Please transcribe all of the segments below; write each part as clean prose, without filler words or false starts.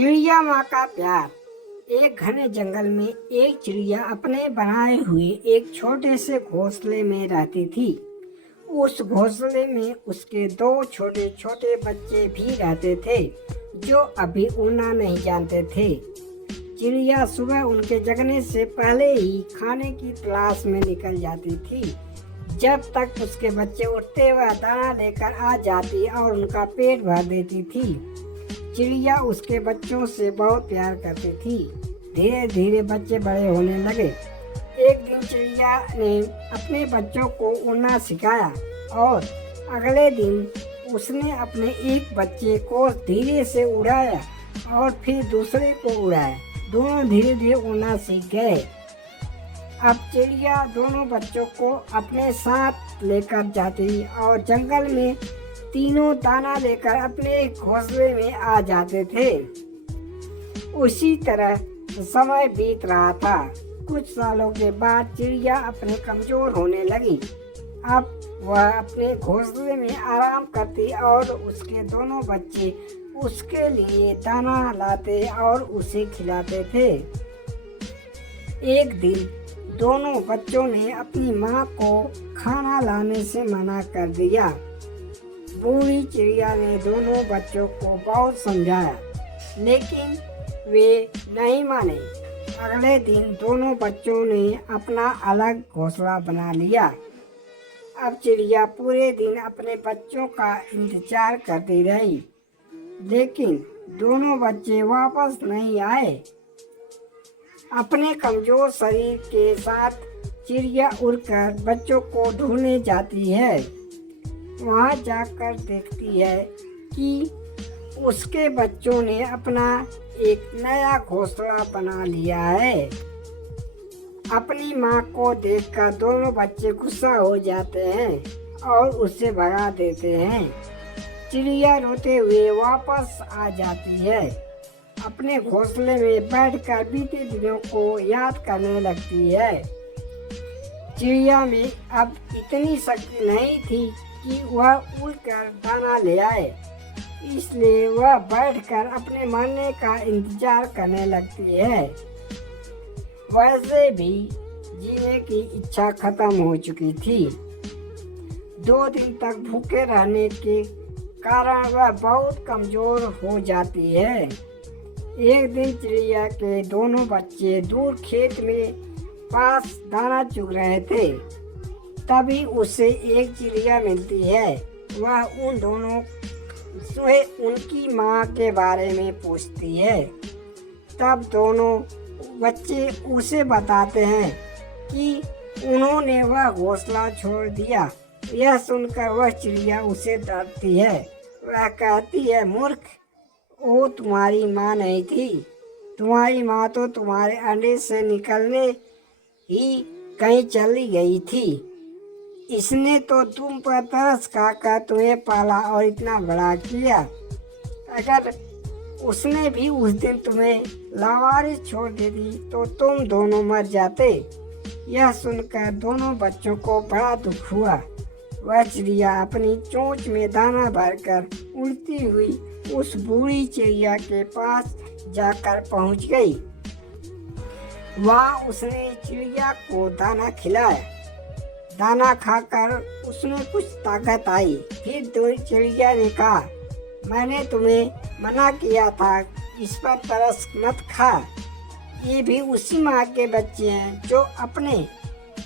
चिड़िया माँ का प्यार। एक घने जंगल में एक चिड़िया अपने बनाए हुए एक छोटे से घोंसले में रहती थी। उस घोंसले में उसके दो छोटे छोटे बच्चे भी रहते थे जो अभी उड़ना नहीं जानते थे। चिड़िया सुबह उनके जगने से पहले ही खाने की तलाश में निकल जाती थी। जब तक उसके बच्चे उठते वह दाना लेकर आ जाती और उनका पेट भर देती थी। चिड़िया उसके बच्चों से बहुत प्यार करती थी। धीरे धीरे बच्चे बड़े होने लगे। एक दिन चिड़िया ने अपने बच्चों को उड़ना सिखाया और अगले दिन उसने अपने एक बच्चे को धीरे से उड़ाया और फिर दूसरे को उड़ाया। दोनों धीरे धीरे उड़ना सीख गए। अब चिड़िया दोनों बच्चों को अपने साथ लेकर जाती और जंगल में तीनों दाना लेकर अपने घोंसले में आ जाते थे। उसी तरह समय बीत रहा था। कुछ सालों के बाद चिड़िया अपने कमजोर होने लगी। अब वह अपने घोंसले में आराम करती और उसके दोनों बच्चे उसके लिए दाना लाते और उसे खिलाते थे। एक दिन दोनों बच्चों ने अपनी माँ को खाना लाने से मना कर दिया। बूढ़ी चिड़िया ने दोनों बच्चों को बहुत समझाया, लेकिन वे नहीं माने। अगले दिन दोनों बच्चों ने अपना अलग घोंसला बना लिया। अब चिड़िया पूरे दिन अपने बच्चों का इंतजार करती रही, लेकिन दोनों बच्चे वापस नहीं आए। अपने कमजोर शरीर के साथ चिड़िया उड़कर बच्चों को ढूंढने जाती है। वहाँ जाकर देखती है कि उसके बच्चों ने अपना एक नया घोंसला बना लिया है। अपनी माँ को देखकर दोनों बच्चे गुस्सा हो जाते हैं और उसे भगा देते हैं। चिड़िया रोते हुए वापस आ जाती है। अपने घोंसले में बैठकर बीते दिनों को याद करने लगती है। चिड़िया में अब इतनी शक्ति नहीं थी कि वह उड़कर दाना ले आए, इसलिए वह बैठकर अपने मरने का इंतजार करने लगती है। वैसे भी जीने की इच्छा खत्म हो चुकी थी। 2 दिन तक भूखे रहने के कारण वह बहुत कमजोर हो जाती है। एक दिन चिड़िया के दोनों बच्चे दूर खेत में पास दाना चुग रहे थे। तभी उसे एक चिड़िया मिलती है। वह उन दोनों से उनकी माँ के बारे में पूछती है। तब दोनों बच्चे उसे बताते हैं कि उन्होंने वह घोंसला छोड़ दिया। यह सुनकर वह चिड़िया उसे डांटती है। वह कहती है, मूर्ख, वो तुम्हारी माँ नहीं थी। तुम्हारी माँ तो तुम्हारे अंडे से निकलने ही कहीं चली गई थी। इसने तो तुम पर तरस खाकर तुम्हें पाला और इतना बड़ा किया। अगर उसने भी उस दिन तुम्हें लावारिस छोड़ देती तो तुम दोनों मर जाते। यह सुनकर दोनों बच्चों को बड़ा दुख हुआ। वह चिड़िया अपनी चोंच में दाना भरकर उड़ती हुई उस बूढ़ी चिड़िया के पास जाकर पहुंच गई। वहाँ उसने चिड़िया को दाना खिलाया। दाना खाकर उसमें कुछ ताकत आई। फिर चिड़िया ने कहा, मैंने तुम्हें मना किया था, इस पर तरस मत खा। ये भी उसी माँ के बच्चे हैं जो अपने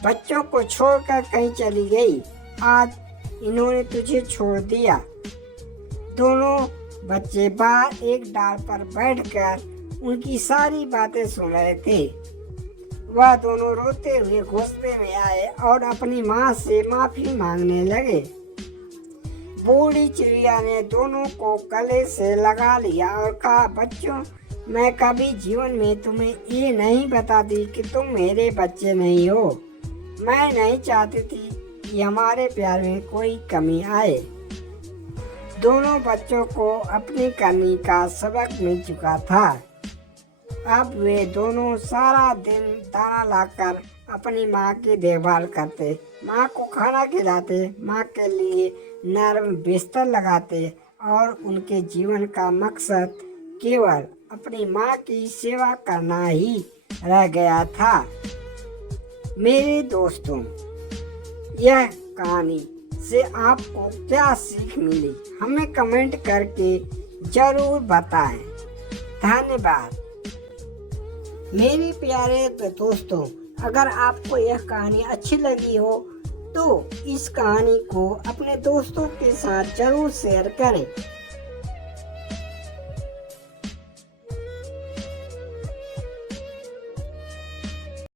बच्चों को छोड़कर कहीं चली गई। आज इन्होंने तुझे छोड़ दिया। दोनों बच्चे बाहर एक डाल पर बैठकर उनकी सारी बातें सुन रहे थे। वह दोनों रोते हुए घोंसले में आए और अपनी माँ से माफी मांगने लगे। बूढ़ी चिड़िया ने दोनों को गले से लगा लिया और कहा, बच्चों, मैं कभी जीवन में तुम्हें ये नहीं बताती कि तुम मेरे बच्चे नहीं हो। मैं नहीं चाहती थी कि हमारे प्यार में कोई कमी आए। दोनों बच्चों को अपनी करनी का सबक मिल चुका था। अब वे दोनों सारा दिन दाना लाकर अपनी माँ की देखभाल करते, माँ को खाना खिलाते, माँ के लिए नरम बिस्तर लगाते और उनके जीवन का मकसद केवल अपनी माँ की सेवा करना ही रह गया था। मेरे दोस्तों, यह कहानी से आपको क्या सीख मिली, हमें कमेंट करके जरूर बताएं। धन्यवाद। मेरे प्यारे दोस्तों, अगर आपको यह कहानी अच्छी लगी हो तो इस कहानी को अपने दोस्तों के साथ जरूर शेयर करें।